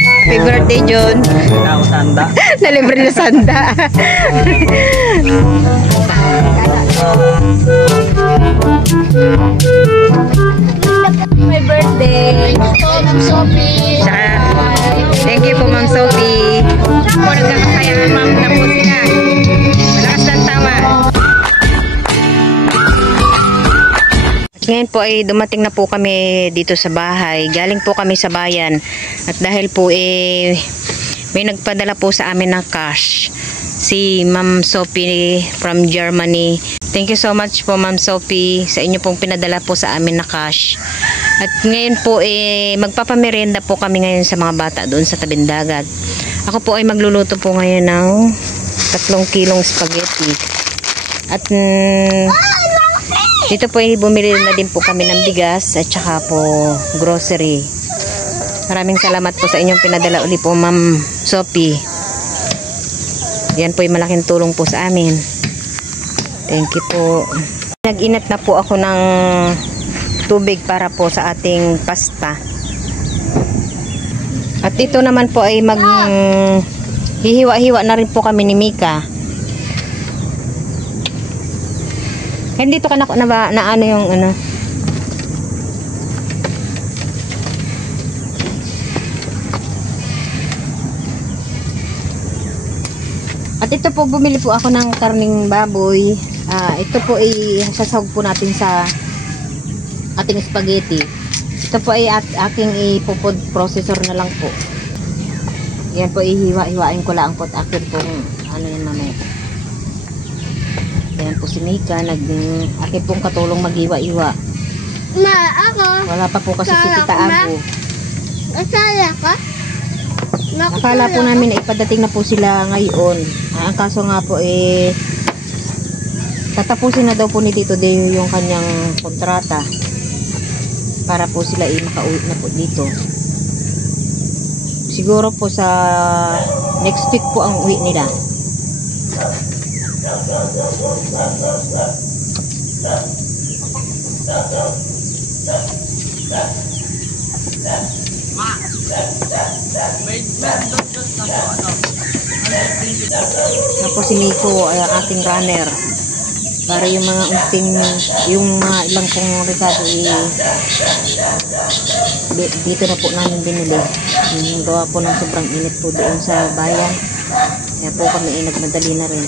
Happy birthday, John. Nalibre na sanda. My birthday. Ma'am Sophie. Thank you po, Ma'am Sophie. Po, nagkakasayaan, Ma'am, na po sila. Malakas ng tawa. Ngayon po ay dumating na po kami dito sa bahay. Galing po kami sa bayan. At dahil po may nagpadala po sa amin ng cash. Si Ma'am Sophie from Germany. Thank you so much po, Ma'am Sophie, sa inyo pong pinadala po sa amin na cash. At ngayon po magpapamerienda po kami ngayon sa mga bata doon sa tabing dagat. Ako po ay magluluto po ngayon ng 3 kilong spaghetti. At dito po ay bumili na din po kami ng bigas at saka po grocery. Maraming salamat po sa inyong pinadala uli po, Ma'am Sophie. Yan po ay malaking tulong po sa amin. Thank you po. Nag-inat na po ako ng tubig para po sa ating pasta. At ito naman po ay hihiwa-hiwa na rin po kami ni Mika. Hindi to kanak na ano yung ano. At ito po, bumili po ako ng karning baboy. Ito po ay sasahog po natin sa ating spaghetti. Ito po ay aking i-food processor na lang po. Yan po, ihiwa-hiwain ko lang po at akin pong ano yan mamaya. Yan po si Mika, akin pong katulong maghiwa-hiwa. Ma, ako. Wala pa po kasi si Tita Ago. Kasala ka? Akala po namin na ipadating na po sila ngayon. Ang kaso nga po tatapusin na daw po ni Tito Deo yung kanyang kontrata para po sila makauwi na po dito. Siguro po sa next week po ang uwi nila. Tapos si Nico ay ating runner para yung mga yung mga ibang pong rekado dito na po namin binili. Yung gawa po ng sobrang init po doon sa bayan, kaya po kami nagmadali na rin.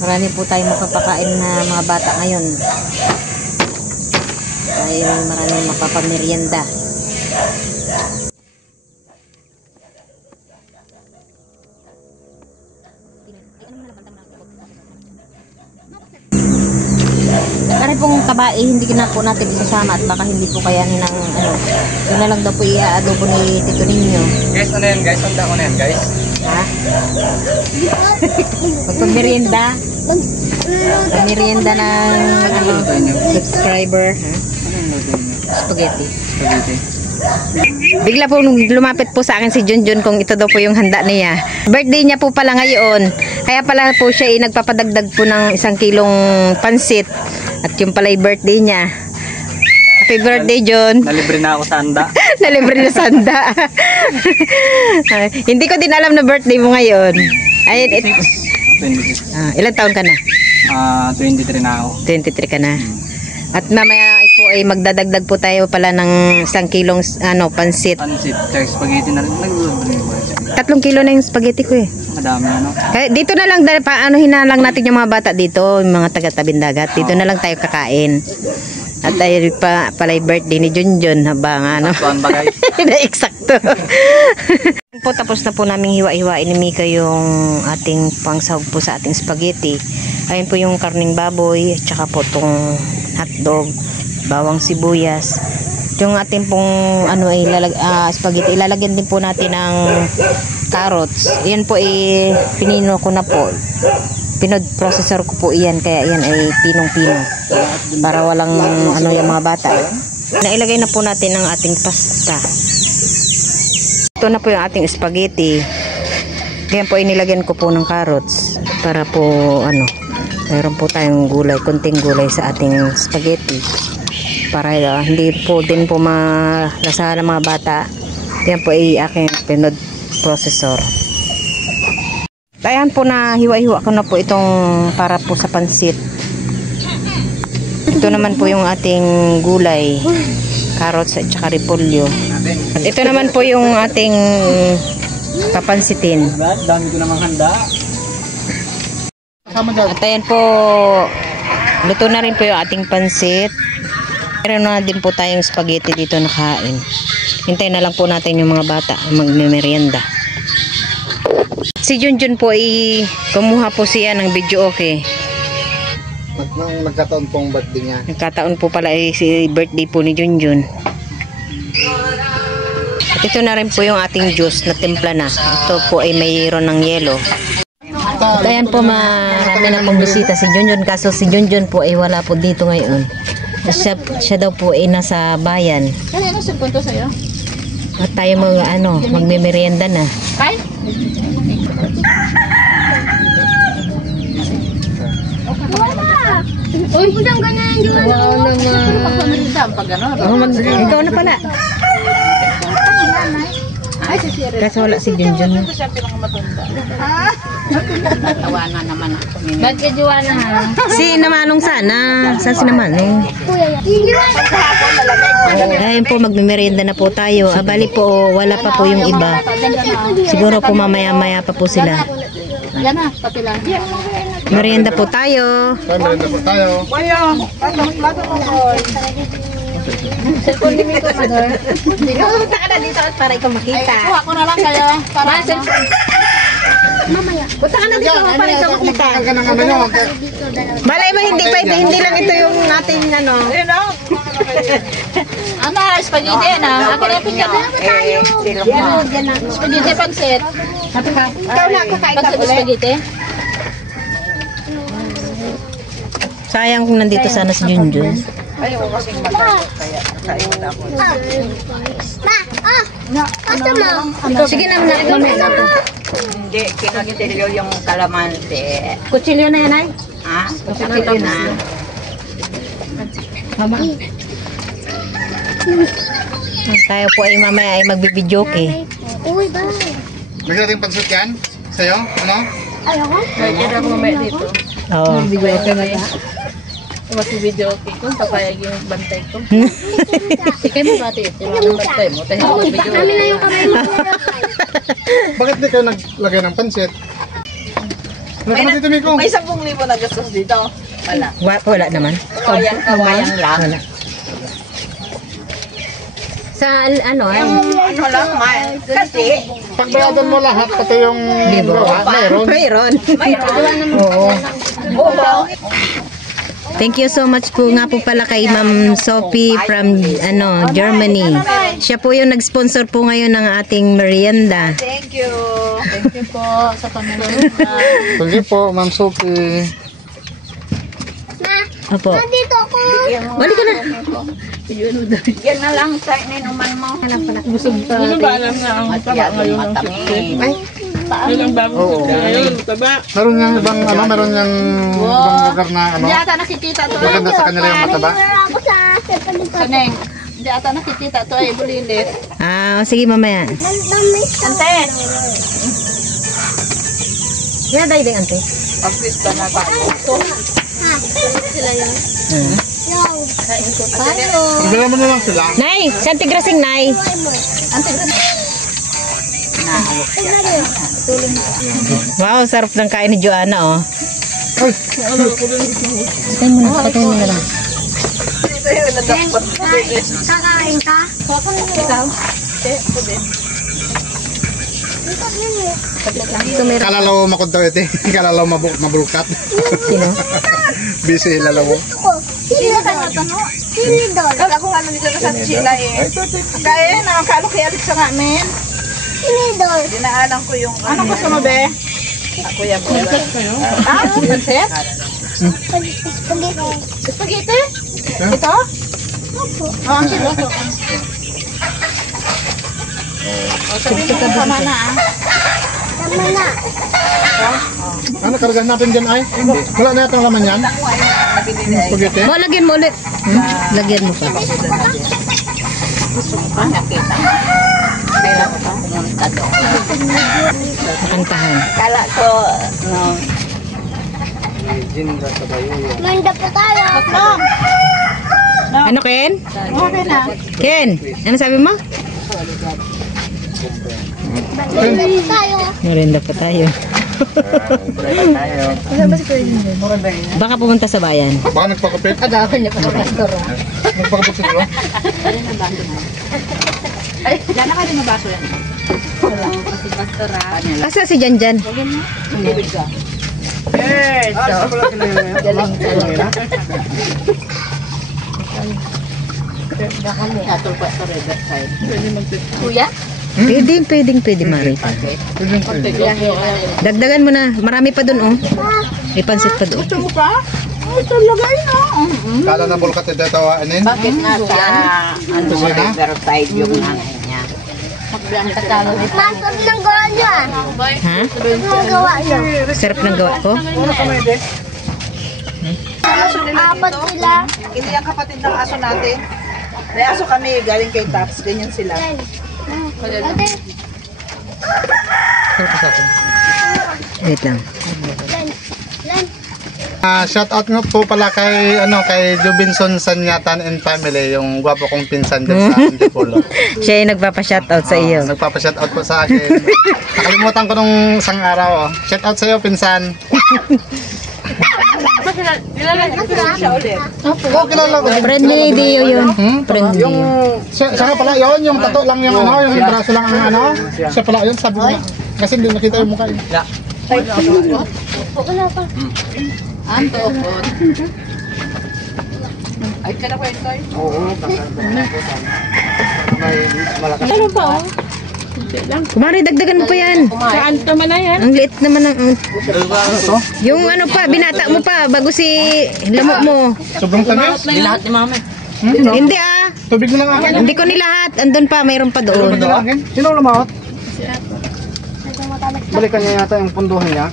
Marami po tayong mapapakain na mga bata ngayon. Tayo maraming mapapamerienda. Kaya pong kabae, hindi na po natin isasama at baka hindi po kayanin ng ano. Yun na lang daw po i-adobo ni Tito ninyo. Guys, ano yan guys? Handa ko na yan guys. Ha? Magpamerienda? Magpamerienda ng subscriber. Ha? Spaghetti. Bigla po lumapit po sa akin si Junjun kung ito daw po yung handa niya. Birthday niya po pala ngayon. Kaya pala po siya nagpapadagdag po ng 1 kilong pansit. At yung pala yung birthday niya. Happy birthday, John. Nalibre na ako sanda. Nalibre na sanda. Hindi ko din alam na birthday mo ngayon. Ayun, 26. Ilang taon ka na? 23 na ako. 23 ka na. At mamaya po ay magdadagdag po tayo pala ng 1 kilong pansit. Pansit, kaya spaghetti na rin. 3 kilo na yung spaghetti ko eh. Madami ano. Kaya dito na lang, paanohin na lang natin yung mga bata dito, yung mga taga-tabing dagat. Dito na lang tayo kakain. At tayo pala yung birthday ni Junjun. Habang ano. Eksakto. Po, tapos na po namin hiwa-hiwain ni Mika yung ating pangsahog po sa ating spaghetti. Ayun po yung karning baboy, at saka po itong hotdog, bawang sibuyas. Yung ating pong spaghetti, ilalagyan din po natin ng carrots. Yan po pinino ko na po. Pinod processor ko po iyan, kaya yan ay pinong-pino. Para walang yung mga bata. Nailagay na po natin ang ating pasta. Ito na po yung ating spaghetti. Yan po inilagyan ko po ng carrots para po mayroon po tayong gulay, konting gulay sa ating spaghetti. para hindi po din po malasa ng mga bata. Yan po ay aking pinod processor. Ayan po na hiwa-hiwa ko na po itong para po sa pansit. Ito naman po yung ating gulay, carrots at saka repolyo. At ito naman po yung ating papansitin. Dami ko namang handa. At ayan po, luto na rin po yung ating pansit. Meron na din po tayong spaghetti dito na kain. Hintayin na lang po natin yung mga bata magme-merienda. Si Junjun po ay kumuha po siya ng video okay. Nagkataon pong birthday niya. Nagkataon po pala ay si birthday po ni Junjun. At ito na rin po yung ating juice na timpla na. Ito po ay mayroon ng yelo. At ayan po, marami na pong bisita si Junjun. Kaso si Junjun po ay wala po dito ngayon. Siya daw po ay nasa bayan. Ano sa punto sa'yo? At tayo magme-merienda na. Kay? Uy, hudang ka na yung Wow naman. Ikaw na pala. Kasi wala si Junjun. Tawanan naman ako. Ba't ka Juana ha? Si Namanong sana. Saan si Namanong? Ayun po, magme-merienda na po tayo. Bali po, wala pa po yung iba. Siguro po mamaya-maya pa po sila. Yan na, papila. Merienda po tayo. Merienda po tayo. Pumunta ka na dito para ikaw makita. Kuha ko na lang kayo. Para mamaya. Punta ka na dito para ikaw makita. Malay mo, hindi lang ito yung ating ano. Ano, spaghetti na. Akin na pinggan. Spaghetti pansit. Ikaw na, kakain ka Pansit ulit. spaghetti. Sayang kung nandito sana si Junjun. Sige na, mamaya na. Hindi, kinagitilyo yung kalamansi. Kutsilyo na yan ay. Ha? Kutsilyo na. Tayo po ay mamaya ay magbibidyoke. Uy, ba? Lagyan natin pansit yan? Sa'yo? Ano? Ayoko. Kaya mo may dito. Oo. Mag-video okay ko, papayag yung bantay ko. Sikay mo natin ito, yung bantay mo. Tayo mag-video. Kami na yung kamay mo. Bakit di kayo naglagay ng pansit? Lagyan natin ito, Miko. May 10,000 na gastos dito. Wala. Wala naman. Kawayang lang. Wala. Sa ano ay? Ano lang, kasi Pagbayadan mo lahat, pati yung gawa, mayroon. Mayroon. Oo. Thank you so much po nga po pala kay Ma'am Sophie from Germany. Siya po yung nag-sponsor po ngayon ng ating merienda. thank you. Thank you po sa pamilya. Sige po, Ma'am Sophie. Opo. Dito ako. Balik ka na. Yan na lang sa inuman mo. Ano ba alam na ang taba ngayon ng Oo. Meron niyang ibang, meron niyang ibang lugar na, Hindi ata nakikita to. maganda sa kanila yung mataba. Ako sa cellphone dito. Saneng, hindi ata nakikita to ay bulilit. Sige mamaya. Ante, Yan dahil din ante. pag-pista na tayo. Sila yun. Pagdala mo na lang sila. Nay, santigrasing nay. Wow, sarap ng kain ni Joanna oh. Patayin mo na lang. Kakain ka? Ikaw? Kalalaw makod daw ito. Kalalaw mabulkat. Sino? Busy lalawo. Sino ka na to? Sino doon? Kala ko nga nandito na sa Chila eh. Kaya nakakalo kay Alex sa ngamin. Sino doon? Dinaanan ko yung... Ano gusto mo be? Ako yan po. Ah? Pansit? Spaghetti. Spaghetti? Ito? Oo, ang silo. Sabihin mo sa mana ah. Ano, kargahan natin dyan ay? Wala na yatang laman yan? Spaghetti? Mo, lagyan mo ulit. Lagyan mo pa. Kantahan. Kala ko, no. Manda pa tayo. Ano, Ken? Okay na. Ken, ano sabi mo? Manda pa tayo. Merinda pa tayo. Baka pumunta sa bayan. Baka nagpakapit? Agawan niya pa sa pastor. Nagpakapit siguro? Ay, dyan na kayo mabaso yan. Kasi pastor Asa si Janjan? Katol pa sa Riverside. Kuya? Pwede Marita. Dagdagan mo na. Marami pa dun, oh. May pansit pa doon. Kala na bulkat ito anin? Bakit nasa Riverside yung nanay niya? Masarap ng gawa niya. Ha? Ang gawa niya. Sarap ng gawa ko. Apat sila. Hindi ang kapatid ng aso natin. May aso kami galing kay Taps. Ganyan sila. Ate, Wait lang. Shout out nga po pala kay Jubinson Sanyatan and family, yung gwapo kong pinsan dyan sa Antipolo. Siya yung nagpapa-shoutout sa iyo. Nagpapa-shout out po sa akin. Nakalimutan ko nung isang araw. Shout out sa iyo, pinsan. Oo, kilala ko. Friendly ni Dio yun. Friendly. Siya nga pala yun, yung tato lang yung yung braso lang ang ano. Siya pala yun, sabi mo. Kasi hindi nakita yung mukha yun. wala pa. Anto po. Ay, ka na kwento eh. Kumari, dagdagan mo pa yan. Saan naman na yan? Ang liit naman ng... Yung ano pa, binata mo pa, bago si lamok mo. Sobrang tamis. Lahat ni mama. Hindi ah. Tubig mo lang akin. Hindi ko nilahat. Andun pa, mayroon pa doon. Tubig mo lang akin. Sino lumawat? Balikan niya yata yung punduhan niya.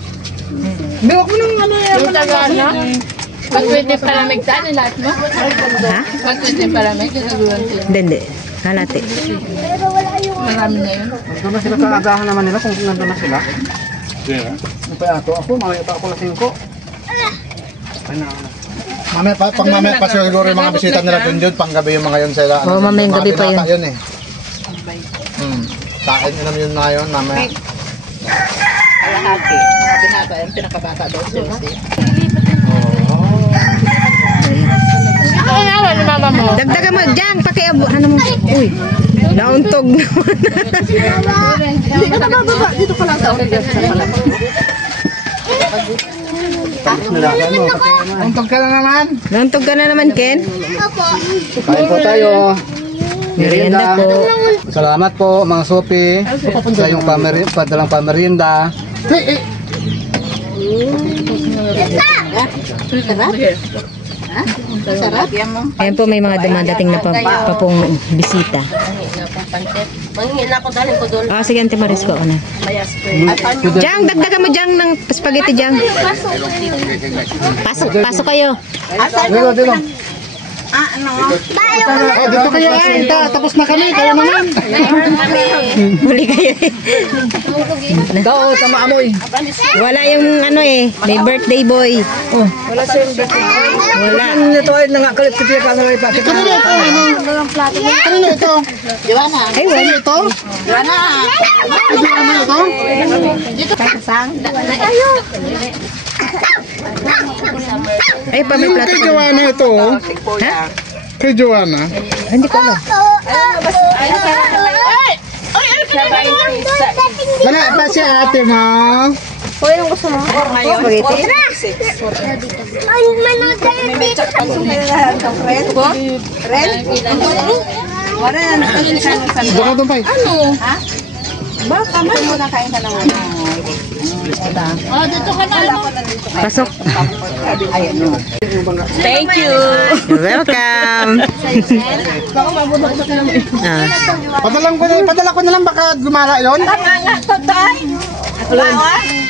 Hindi, wag mo nang ano yan. Yung tagana. Pag-20 palamig saan lahat mo? Ha? Pag-20 palamig, kagagulan sila. Hindi. Halati. Pero wala yung Marami na yun. Nandun na sila sa agahan naman nila kung nandun na sila. Yeah. Ano pa ato? Ako, mamaya pa ako lasing ko. Ay na. Mamaya pa, pang mamaya pa siguro yung mga bisita nila dun dun, pang gabi yung mga yun sila. Oo, mamayang gabi pa yun. Yun eh. Tain yun naman yun na yun, mamaya. Kalahati. Mga binata, yung pinakabata daw sila. Ay, nawa ni mama mo. Dagdagan mo dyan, pakiabo. Ano mo? Uy, nauntog naman. Dito ka lang sa Untog ka na naman. Nauntog ka na naman, Ken. Kain po tayo. Merienda po. Salamat po, mga sopi. Sa yung padalang pamerienda. Sarap yan mo. Ayan po, may mga dumadating na papong bisita. Mangingin ako dahil ko doon. Ah, sige, Ante Maris ko na. Jang, dagdagan mo Jang ng spaghetti Jang. Pasok kayo. Dito. Dito kayo ay. Tapos na kami. Kaya naman. Huli kayo. Dao, sama amoy. Wala yung ano eh, may birthday boy. Wala siyang birthday. Wala. Ito ay nangakalip si Pia Kano ay pati. Kanino ito? Joanna. Ay, wala. Ito? Joanna. Ito? Ay, pa may Yung plato kay pa. Joanna ito. Ha? Kay Joanna. Hindi ko alam. Wala pa si ate mo. manood tayo dito. Baka doon pa eh. Oh, dito ka na. Pasok. Thank you. You're welcome. Ah. Padala ko na lang baka gumala yon.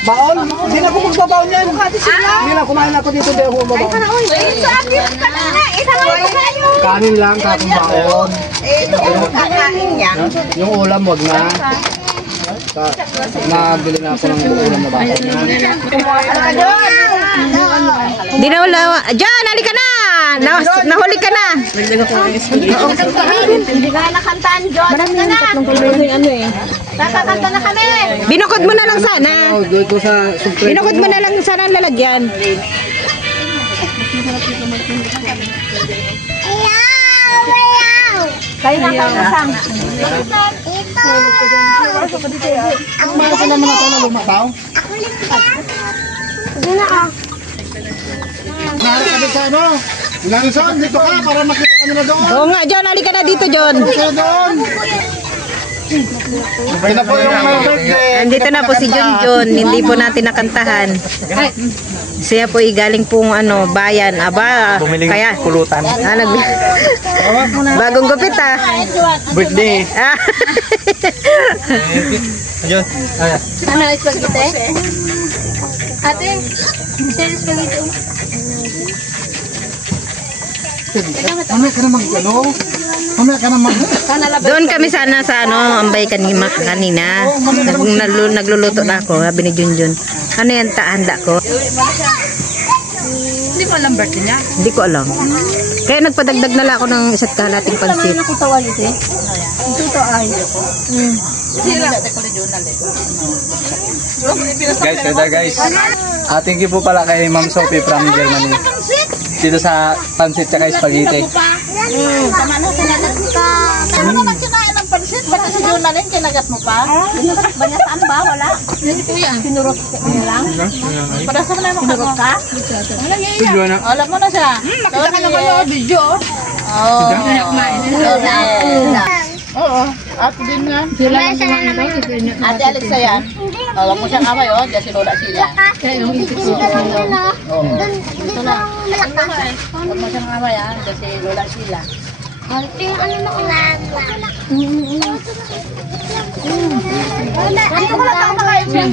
Baon? Hindi na ako magbabaon yan. Hindi na, kumain ako dito. Hindi ako magbabaon. Kanin lang, kakong baon. Yung ulam, wag na. Nabili na ako ng ulam na baon. Di na wala. John, halika na! Nahuli ka na! Hindi ka nakantaan, John. Marami na. Nakakanta na kami. Binukod mo na lang sana. Dito sa surprise. Binukod mo na lang sana ang lalagyan. Kayo na kamusang. Ang mga ka naman ako na lumataw. Hindi na ah. Naharap ka sa ano? Langson, dito ka para makita ka nila doon. Oo nga, John, halika na dito, John. Kaya doon. Okay na po yung my birthday. Andito na po si John. Hindi po natin nakantahan. Siya po galing pong bayan. Aba, kaya pulutan. bagong gupit ah. Birthday. Ah. Ayun. Ayan. Ano, spaghetti? Ate, share spaghetti. Mamaya ka na mag-ano? Mamaya ka na mag... Doon kami sana sa ambay kanina. Nagluluto na ako, sabi ni Junjun. Ano yan, handa ko? Hindi mo alam birthday niya? Hindi ko alam. Kaya nagpadagdag na lang ako ng isa't kalating pansit. Guys. Thank you po pala kay Ma'am Sophie from Germany. Dito sa pansit tsaka spaghetti. Ano naman kinain ng pansit? Ba't si Jonalyn kinagat mo pa? Banyasaan ba? Wala? Pinurot ka lang? Para sa mga pinurot ka? Alam mo na siya. Nakita ka naman yung video. Oo. Oo. Ate din nga. Ate Alexa yan. Huwag mo siyang amay, oh. Diyan si Lola sila. Huwag mo siyang amay, ah. Diyan si Lola sila. Ano mo ulan? Dito ko lang ako makain siya.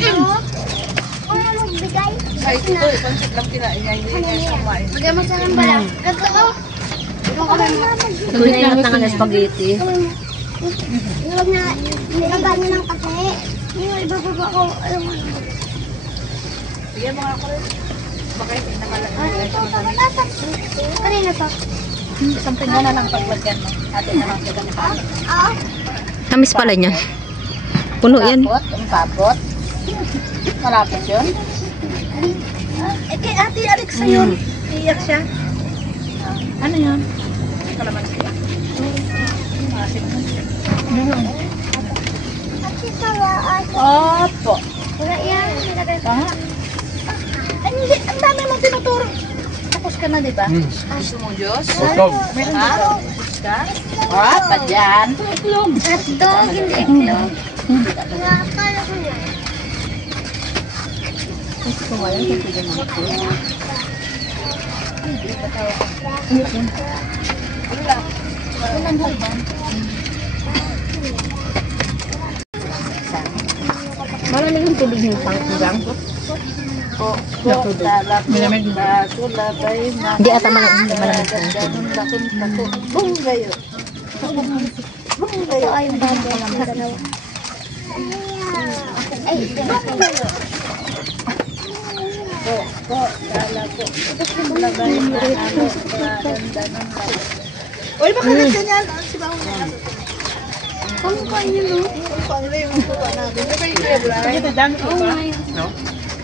Magbigay. Ay, ito. Pansit lang kinain niya. Hindi niya siyang kumain. Bigay mo sa nang bala. Kunainat na nga ng spaghetti. Huwag na, nilaba niyo ng kape. Ibababa ko. Bigyan mo nga ako rin. Bakit? Kanina to. Isang pinga na lang paglagyan mo. Ate na lang siya ganito. Tamis pala niya. Puno yan. Ang kapot. Malapit yun. Kay Ate Alexa yun. Iiyak siya. Ano yun? Kalamansi. Opo. Wala yan. Nilagay ko. Ay, hindi. Ang dami mong tinuturo. Tapos ka na, di ba? Gusto mo Diyos? Meron ha? Tapos ka? Ah, pa dyan. Hotdog, hindi itlog. Akala ko yan. Malamig yung tubig yung pangkugang. Hindi ata malamig ang Ito ay bago. Ay, Uy, baka na ganyan. Si Bao na. kumakain yun, no? Paano na yung kuha natin? May kayo kaya ba? Ito, dami ko ba?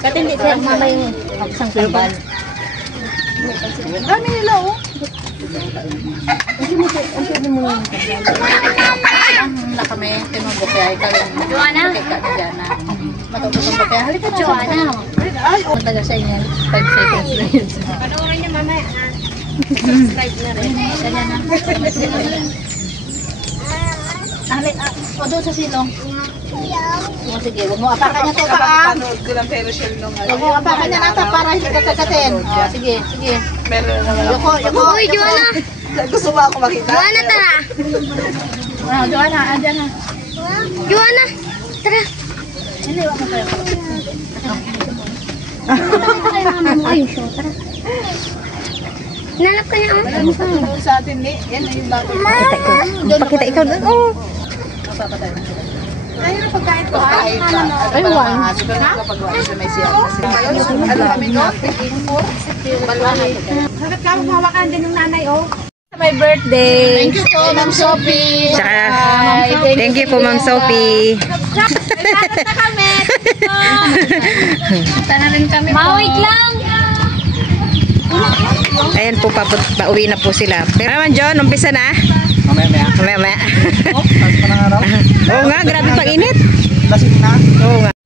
Kasi hindi siya mama yung isang kambal. Dami nila, oh. Na kami, tinubok kaya ikaw yung Joanna? Joanna. Matututong kaya. Halika na. Joanna. Ay, oh. Taga sa inyo. 5 seconds na yun. Panoorin niyo mamaya. Subscribe na rin. Ganyan na. O doon sa silong. O sige, huwag mo apakan niya ito pa. Huwag mo apakan niya nata para hindi ka kagatin. O sige, sige. Yoko, yoko. Uy, Joanna! Gusto mo ako makita? Joanna, tara! Joanna, andyan na. Joanna! Tara! Hindi, wag mo tayo. Ay, mama mo. Ay, show. Tara. Nanap ka niya ang Sa atin ni, yan na yung bakit. Pakita ikaw. Pakita ikaw. Oh. Ayun ang pagkain ko. Ay, Ay, wine. Kapag wine sa may siya. Ano kami doon? Balwani. Bakit ka maghawakan din ng nanay, oh? My birthday. Thank you po, Ma'am Sophie. Tsaka, thank you po, Ma'am Sophie. Na kami. Punta na rin kami. Mawig lang. Ayan po, pauwi na po sila. Pero naman, John, umpisa na. Mamaya-maya. Mamaya. Oh, tapos pa ng araw. Oo nga, grabe pang init. Lasing na. Oo nga.